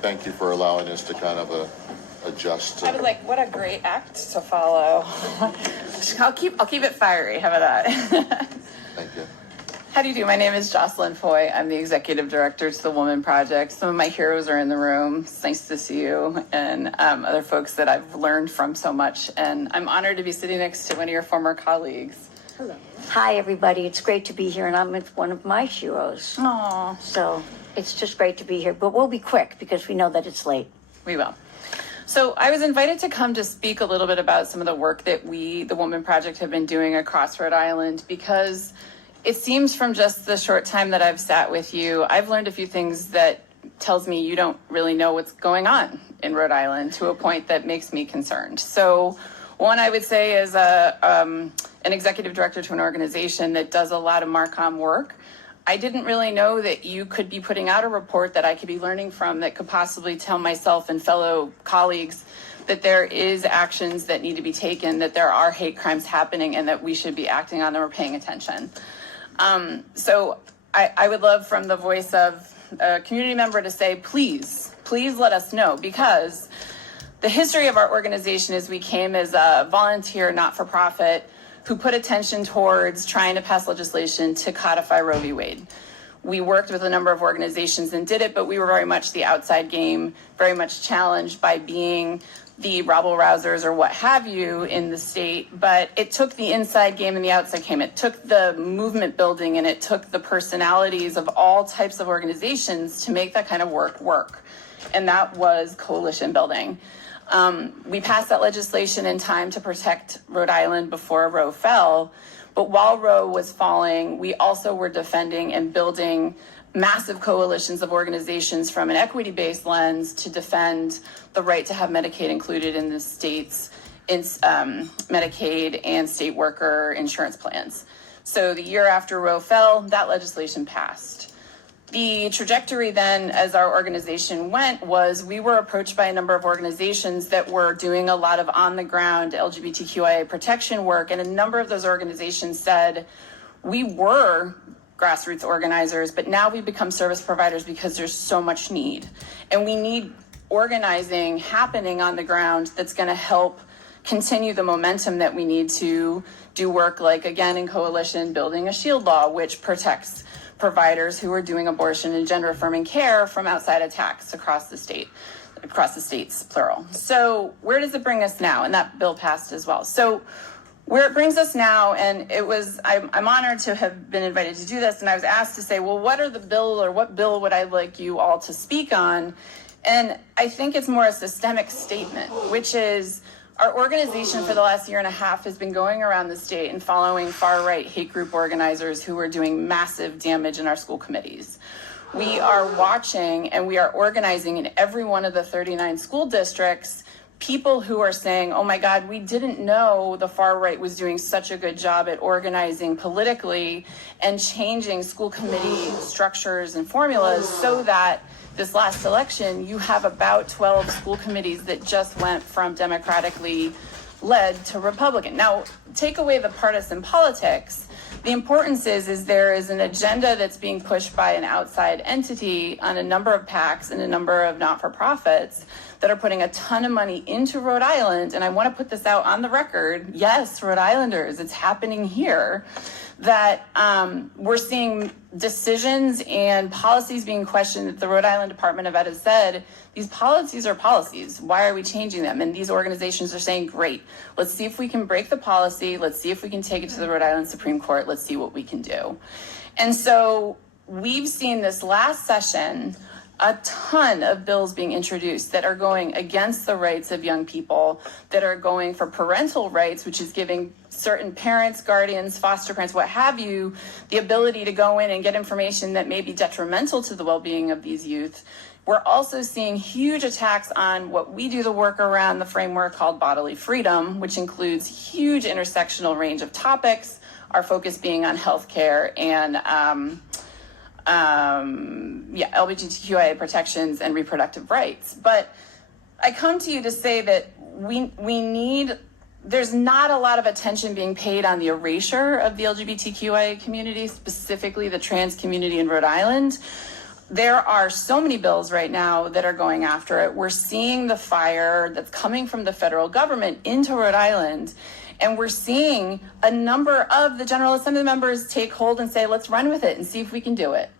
thank you for allowing us to kind of adjust. I was like, what a great act to follow. I'll keep it fiery. How about that? Thank you. How do you do? My name is Jocelyn Foy. I'm the executive director to the Woman Project. Some of my heroes are in the room. It's nice to see you, and other folks that I've learned from so much. And I'm honored to be sitting next to one of your former colleagues. Hello. Hi, everybody. It's great to be here, and I'm with one of my heroes. Aww. So it's just great to be here, but we'll be quick because we know that it's late. We will. So I was invited to come to speak a little bit about some of the work that we, the Woman Project, have been doing across Rhode Island, because it seems from just the short time that I've sat with you, I've learned a few things that tells me you don't really know what's going on in Rhode Island, to a point that makes me concerned. So one, I would say, is an executive director to an organization that does a lot of Marcom work. I didn't really know that you could be putting out a report that I could be learning from that could possibly tell myself and fellow colleagues that there is actions that need to be taken, that there are hate crimes happening, and that we should be acting on them or paying attention. So I would love, from the voice of a community member, to say, please let us know, because the history of our organization is we came as a volunteer not-for-profit who put attention towards trying to pass legislation to codify Roe v. Wade. We worked with a number of organizations and did it, but we were very much the outside game, very much challenged by being the rabble-rousers or what have you in the state. But it took the inside game and the outside game. It took the movement building, and it took the personalities of all types of organizations to make that kind of work. And that was coalition building. We passed that legislation in time to protect Rhode Island before Roe fell. But while Roe was falling, we also were defending and building massive coalitions of organizations from an equity-based lens to defend the right to have Medicaid included in the state's Medicaid and state worker insurance plans. So the year after Roe fell, that legislation passed. The trajectory then, as our organization went, was we were approached by a number of organizations that were doing a lot of on-the-ground LGBTQIA protection work, and a number of those organizations said, we were grassroots organizers, but now we become service providers because there's so much need. And we need organizing happening on the ground that's going to help continue the momentum that we need to do work like, again, in coalition, building a shield law, which protects providers who are doing abortion and gender affirming care from outside attacks across the states, plural. So where does it bring us now? And that bill passed as well. So where it brings us now, and I'm honored to have been invited to do this, and I was asked to say, well, what bill would I like you all to speak on? And I think it's more a systemic statement, which is our organization for the last year and a half has been going around the state and following far-right hate group organizers who are doing massive damage in our school committees. We are watching and we are organizing in every one of the 39 school districts people who are saying, oh my God, we didn't know the far right was doing such a good job at organizing politically and changing school committee structures and formulas so that this last election, you have about 12 school committees that just went from democratically led to Republican. Now, take away the partisan politics. The importance is there is an agenda that's being pushed by an outside entity on a number of PACs and a number of not-for-profits that are putting a ton of money into Rhode Island. And I want to put this out on the record. Yes, Rhode Islanders, it's happening here. That we're seeing decisions and policies being questioned that the Rhode Island Department of Ed has said, these policies are policies. Why are we changing them? And these organizations are saying, great, let's see if we can break the policy. Let's see if we can take it to the Rhode Island Supreme Court. Let's see what we can do. And so we've seen this last session a ton of bills being introduced that are going against the rights of young people, that are going for parental rights, which is giving certain parents, guardians, foster parents, what have you, the ability to go in and get information that may be detrimental to the well-being of these youth. We're also seeing huge attacks on what we do the work around, the framework called bodily freedom, which includes huge intersectional range of topics, our focus being on healthcare and LGBTQIA protections and reproductive rights. But I come to you to say that there's not a lot of attention being paid on the erasure of the LGBTQIA community, specifically the trans community in Rhode Island. there are so many bills right now that are going after it. We're seeing the fire that's coming from the federal government into Rhode Island. And we're seeing a number of the General Assembly members take hold and say, let's run with it and see if we can do it.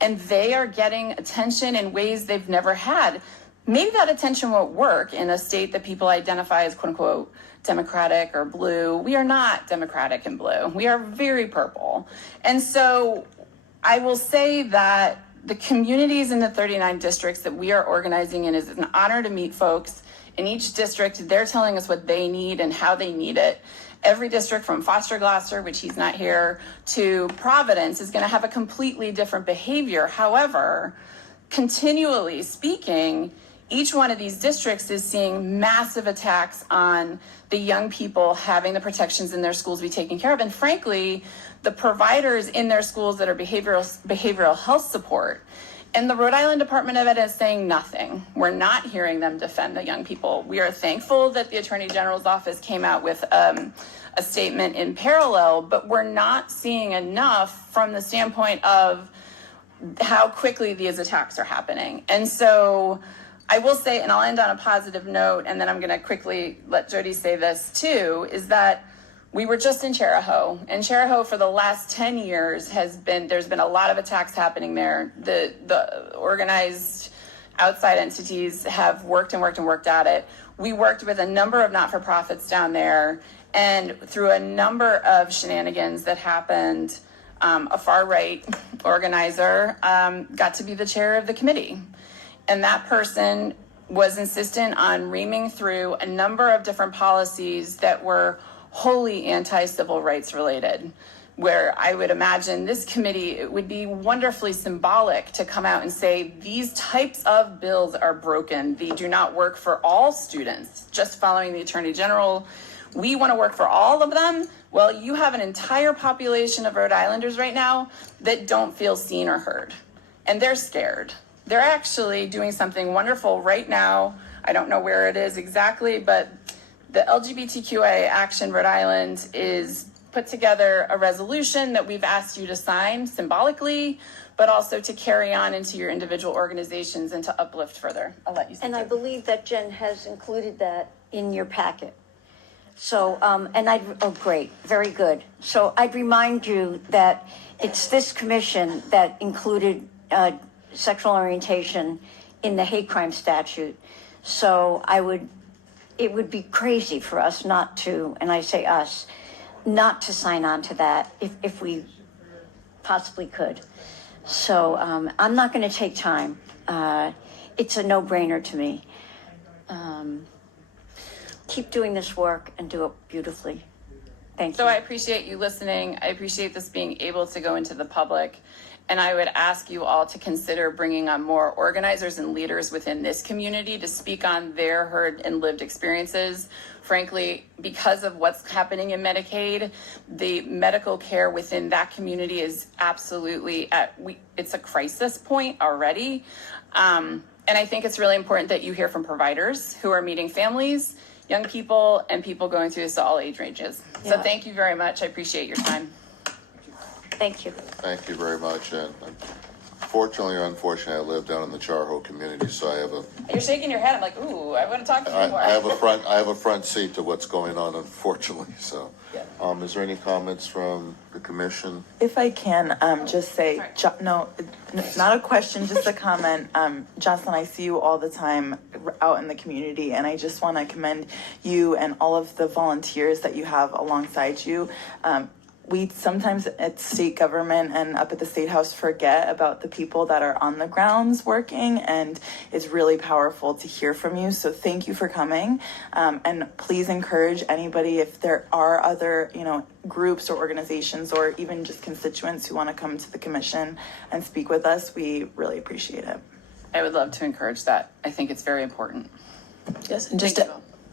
And they are getting attention in ways they've never had. Maybe that attention won't work in a state that people identify as quote unquote Democratic or blue. We are not Democratic and blue. We are very purple. And so I will say that the communities in the 39 districts that we are organizing in is an honor to meet folks in each district. They're telling us what they need and how they need it. Every district from Foster Gloucester, which he's not here, to Providence is going to have a completely different behavior. However, continually speaking, each one of these districts is seeing massive attacks on the young people having the protections in their schools be taken care of. And frankly, the providers in their schools that are behavioral health support. And the Rhode Island Department of Ed is saying nothing. We're not hearing them defend the young people. We are thankful that the Attorney General's office came out with a statement in parallel, but we're not seeing enough from the standpoint of how quickly these attacks are happening. And so I will say, and I'll end on a positive note, and then I'm going to quickly let Jody say this too, is that we were just in Charahoe, and Charahoe for the last 10 years there's been a lot of attacks happening there. The organized outside entities have worked at it. We worked with a number of not-for-profits down there, and through a number of shenanigans that happened, a far-right organizer got to be the chair of the committee. And that person was insistent on reaming through a number of different policies that were wholly anti-civil rights related, where I would imagine this committee, it would be wonderfully symbolic to come out and say, these types of bills are broken. They do not work for all students. Just following the Attorney General, we want to work for all of them. Well, you have an entire population of Rhode Islanders right now that don't feel seen or heard, and they're scared. They're actually doing something wonderful right now. I don't know where it is exactly, but the LGBTQIA Action Rhode Island is put together a resolution that we've asked you to sign symbolically, but also to carry on into your individual organizations and to uplift further. I'll let you say. And I believe that Jen has included that in your packet. So, great, very good. So I'd remind you that it's this commission that included sexual orientation in the hate crime statute. So it would be crazy for us not to, and I say us, not to sign on to that if we possibly could. So I'm not going to take time. It's a no-brainer to me. Keep doing this work and do it beautifully. Thank you. So I appreciate you listening. I appreciate this being able to go into the public. And I would ask you all to consider bringing on more organizers and leaders within this community to speak on their heard and lived experiences. Frankly, because of what's happening in Medicaid, the medical care within that community is absolutely it's a crisis point already. And I think it's really important that you hear from providers who are meeting families, young people, and people going through this at all age ranges. Yeah. So thank you very much. I appreciate your time. Thank you. Thank you very much. And fortunately or unfortunately, I live down in the Charahoe community, so I have You're shaking your head. I'm like, ooh, I want to talk to you more. I have a front seat to what's going on, unfortunately. So, is there any comments from the commission? If I can, just say, not a question, just a comment. Jocelyn, I see you all the time out in the community, and I just want to commend you and all of the volunteers that you have alongside you. We sometimes at state government and up at the State House forget about the people that are on the grounds working, and it's really powerful to hear from you. So thank you for coming. And please encourage anybody, if there are other, groups or organizations or even just constituents who want to come to the commission and speak with us, we really appreciate it. I would love to encourage that. I think it's very important. Yes, and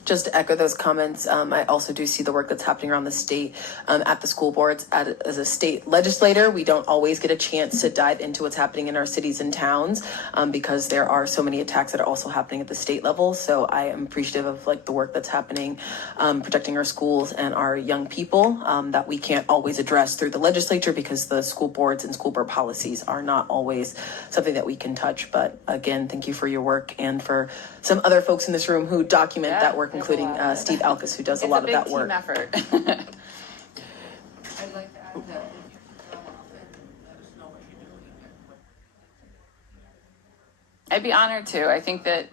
Just to echo those comments, I also do see the work that's happening around the state at the school boards. As a state legislator, we don't always get a chance to dive into what's happening in our cities and towns because there are so many attacks that are also happening at the state level. So I am appreciative of like the work that's happening, protecting our schools and our young people that we can't always address through the legislature because the school boards and school board policies are not always something that we can touch. But again, thank you for your work and for some other folks in this room who document that work, including Steve Alkus, who does a lot of that work. It's a big team effort. I'd like to add that if you can come off and let us know what you're doing. I'd be honored to. I think that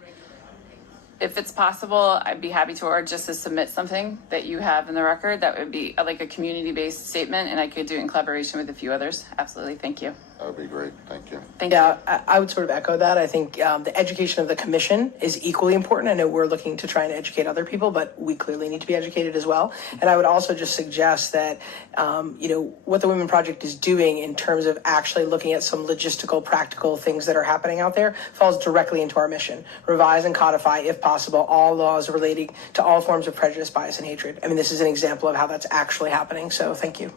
if it's possible, I'd be happy to, or just to submit something that you have in the record that would be like a community-based statement, and I could do it in collaboration with a few others. Absolutely. Thank you. That would be great. Thank you. Thank you. Yeah, I would sort of echo that. I think the education of the commission is equally important. I know we're looking to try and educate other people, but we clearly need to be educated as well. And I would also just suggest that, what the Women Project is doing in terms of actually looking at some logistical, practical things that are happening out there falls directly into our mission. Revise and codify, if possible, all laws relating to all forms of prejudice, bias, and hatred. I mean, this is an example of how that's actually happening. So thank you.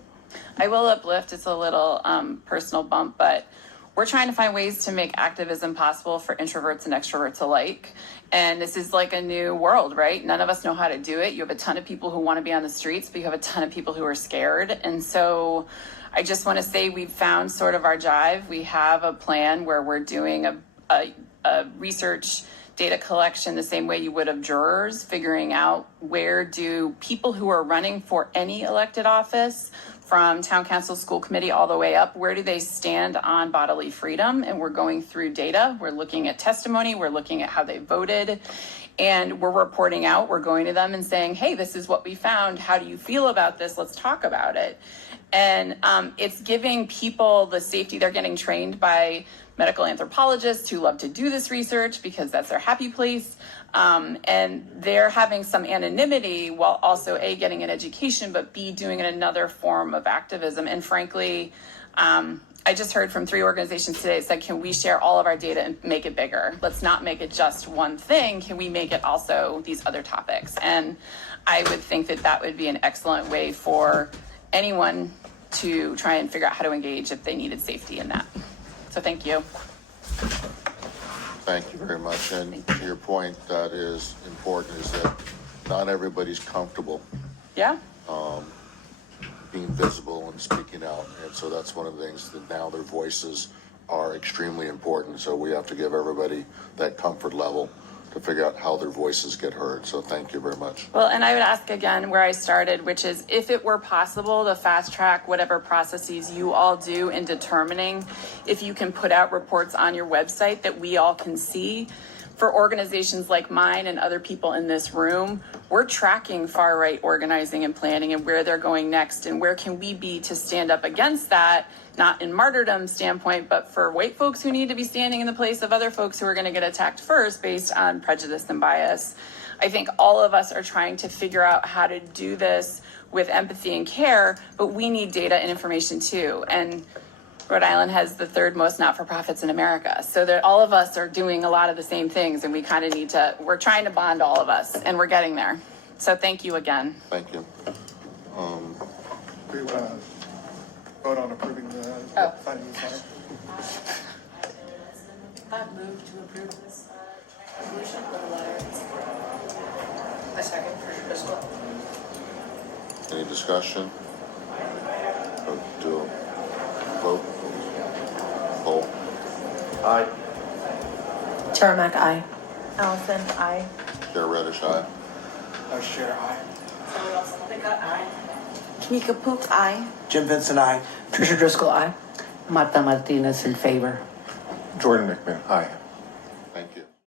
I will uplift. It's a little personal bump, but we're trying to find ways to make activism possible for introverts and extroverts alike. And this is like a new world, right? None of us know how to do it. You have a ton of people who want to be on the streets, but you have a ton of people who are scared. And so I just want to say we've found sort of our jive. We have a plan where we're doing a research data collection the same way you would of jurors, figuring out where do people who are running for any elected office, from town council, school committee, all the way up, where do they stand on bodily freedom? And we're going through data. We're looking at testimony. We're looking at how they voted. And we're reporting out. We're going to them and saying, hey, this is what we found. How do you feel about this? Let's talk about it. And it's giving people the safety. They're getting trained by medical anthropologists who love to do this research because that's their happy place. And they're having some anonymity while also A, getting an education, but B, doing another form of activism. And frankly, I just heard from 3 organizations today that said, can we share all of our data and make it bigger? Let's not make it just one thing. Can we make it also these other topics? And I would think that that would be an excellent way for anyone to try and figure out how to engage if they needed safety in that. So thank you. Thank you very much. And to your point, that is important, is that not everybody's comfortable Yeah. being visible and speaking out. And so that's one of the things that now their voices are extremely important. So we have to give everybody that comfort level to figure out how their voices get heard. So thank you very much. Well, and I would ask again where I started, which is if it were possible to fast track whatever processes you all do in determining if you can put out reports on your website that we all can see. For organizations like mine and other people in this room, we're tracking far right organizing and planning and where they're going next and where can we be to stand up against that, not in martyrdom standpoint, but for white folks who need to be standing in the place of other folks who are going to get attacked first based on prejudice and bias. I think all of us are trying to figure out how to do this with empathy and care, but we need data and information too. And Rhode Island has the 3rd most not-for-profits in America. So that all of us are doing a lot of the same things and we kind of need to, we're trying to bond all of us and we're getting there. So thank you again. Thank you. We want to vote on approving the findings. I move to approve this resolution with a letter. A second for Driscoll. Any discussion? Or do a vote? Poll. Aye. Tarmac, aye. Allison, aye. Chair Reddish, aye. Chair, aye. Tamika Pook, aye. Jim Vincent, aye. Trisha Driscoll, aye. Marta Martinez in favor. Jordan McMahon, aye. Thank you.